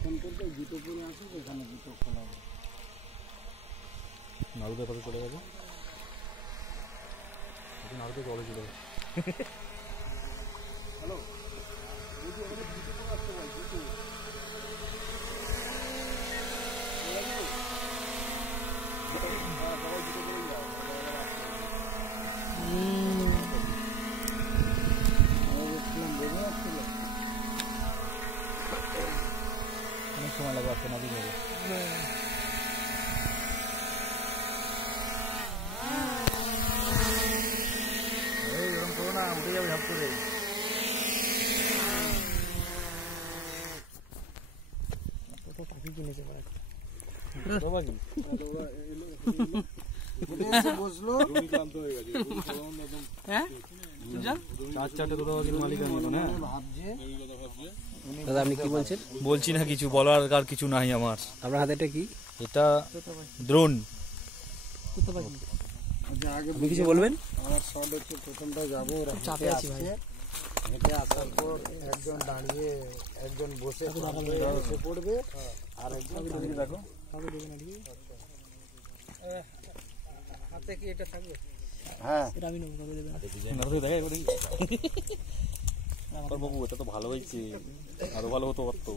Phone করতে জুতো পরে আসো, এখানে জুতো খোলা হবে। নাড়ুতে কত চলে যাবো, নাড়ুতে কবে চলে যাবে। হ্যালো, জুতো পরে আসতে পারি, জুতো সবাই জুতো পরে যাও। অনেক সময় লাগবে আসতে, না দিকে এরকম করো না, উঠে যাবে ঝাপ করে। পাখি কিনেছে বসলো, দাদা আপনি কি বলছেন? বলছি না কিছু, বলার আর কিছু নাই আমার। আপনার হাতে এটা কি? এটা দ্রোণ। আপনি কিছু বলবেন? আমার শট হচ্ছে প্রথমটা যাবো, চাপে আছি ভাই। হেঁটে আসার পর একজন দাঁড়িয়ে, একজন বসে বসে পড়বে, আর একজন দেখো হাতে কি এটা থাকবে? হ্যাঁ এটা আমি নেবো, কবে দেবেন? বাবু এটা তো ভালো হয়েছে, আরো ভালো হতো পারতো।